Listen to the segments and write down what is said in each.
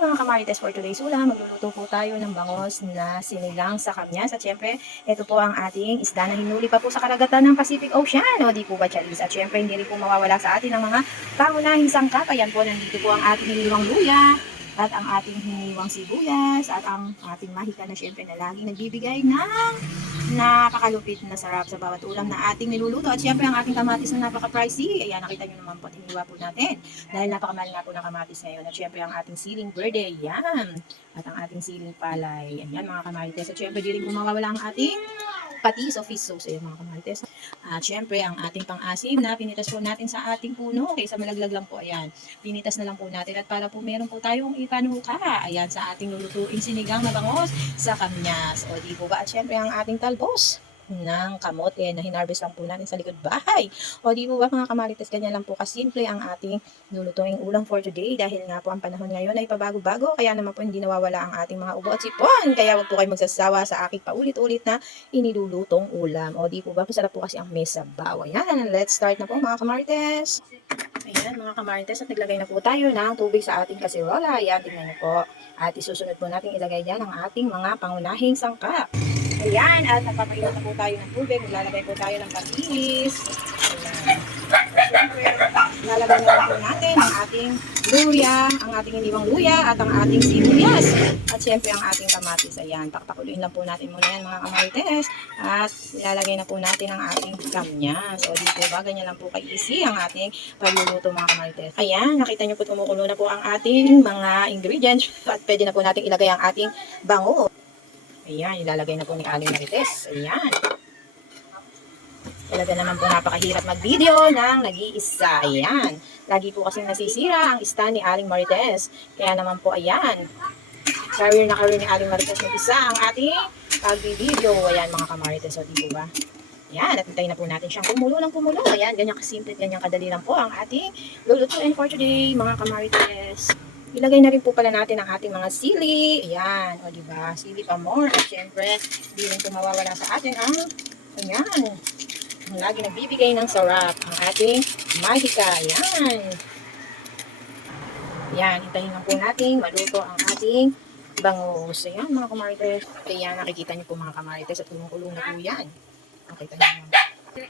Mga kamarites, for today's ulam, magluluto po tayo ng bangos na sinigang sa kamyas. At syempre, ito po ang ating isda na hinuli pa po sa karagatan ng Pacific Ocean. O di po ba, Charis? At syempre, hindi rin po mawawala sa atin ang mga pangunahing sangkap. Ayan po, nandito po ang ating hiniwang luya at ang ating hiniwang sibuyas at ang ating mahika na syempre na laging nagbibigay ng napakalupit na sarap sa bawat ulam na ating niluluto. At syempre, ang ating kamatis na napaka-pricey. Ayan, nakita nyo naman po at hiniwa po natin. Dahil napakamahal nga po ng kamatis ngayon. At syempre, ang ating siling verde. Ayan. At ang ating siling palay. Ayan, mga kamarites. At syempre, di rin po mawawala ang ating patis o fish sauce. Ayan, mga kamarites. At syempre, ang ating pang-asim na pinitas po natin sa ating puno. Kaysa malaglag lang po. Ayan. Pinitas na lang po natin. At para po meron po tayong ipanuka. Ayan, sa ating lulutuing sinigang na bangos sa kamyas. O di po ba? At syempre, ang ating talbos ng kamote na hinarvest lang po natin sa likod bahay. O di po ba, mga kamarites, ganyan lang po kasimple ang ating lulutuing ulam for today dahil nga po ang panahon ngayon ay pabago-bago, kaya naman po hindi nawawala ang ating mga ubo at sipon. Kaya wag po kayo magsasawa sa aking paulit-ulit na inilulutong ulam. O di po ba, masarap po kasi ang mesabaw. Ayan, let's start na po, mga kamarites. Ayan, mga kamarites, at naglagay na po tayo ng tubig sa ating kasirola. Ayan, tingnan niyo po. At isusunod po natin ilagay dyan ang ating mga pangunahing sangkap. Ayan, at nagpapainit na po tayo ng tubig. Maglalagay po tayo ng patis. Ayan. Siyempre, lalagay na po natin ang ating luya, ang ating iniwang luya, at ang ating sibuyas. At siyempre, ang ating kamatis. Ayan, pakpakuluin lang po natin muna yan, mga kamarites. At ilalagay na po natin ang ating kamyas. O, dito ba, ganyan lang po ka-easy ang ating pagluluto, mga kamarites. Ayan, nakita nyo po, tumukulo na po ang ating mga ingredients. At pwede na po natin ilagay ang ating bango. Ayan, ilalagay na po ni Aling Marites. Ayan. Talaga naman po napakahirap mag-video ng nag-iisa. Ayan. Lagi po kasing nasisira ang stand ni Aling Marites. Kaya naman po, ayan. Career na career ni Aling Marites mag-isa ang ating pag-video. Ayan, mga kamarites. O, di po ba? Ayan, at hintayin na po natin siyang kumulo ng kumulo. Ayan, ganyan kasimple, ganyan kadali lang po ang ating lulutuin for today, mga kamarites. Ilagay na rin po pala natin ang ating mga sili. Ayan, o diba? Sili pa more. At syempre, hindi rin po mawawala sa atin ang, ayan, ang lagi nagbibigay ng sarap, ang ating mahika. Ayan. Ayan, hintayin lang po natin maluto ang ating bangus. Ayan, mga kamarites. Ayan, nakikita niyo po, mga kamarites, at kumukulo na po yan. Nakita niyo.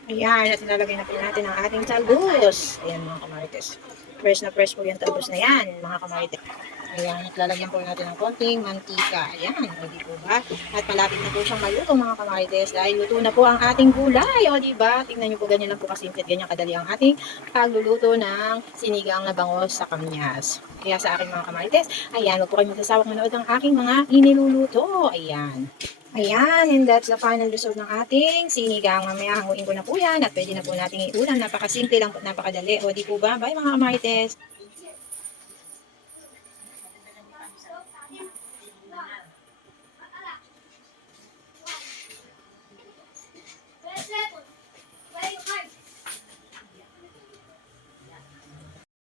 Ayan, at ilalagay na po natin ang ating talbos. Ayan, mga kamarites. Fresh na fresh po yung talbos na yan, mga kamarites. Ayan, at lalagyan po natin ng konting mantika. Ayan, hindi po ba? At malapit na po siyang maluto, mga kamarites, dahil luto na po ang ating gulay. O, diba? Tingnan nyo po, ganyan lang po kasimple, ganyan kadali ang ating pagluluto ng sinigang na bangos sa kamyas. Kaya sa aking mga kamarites, ayan, huwag po kayo magsasawang manood ng aking mga iniluluto. Ayan. Ayan, and that's the final result ng ating sinigang. Mamaya hanguin ko na po yan at pwede na po nating iulam. Napakasimple lang po, napakadali. O, di po ba? Bye, mga kamarites!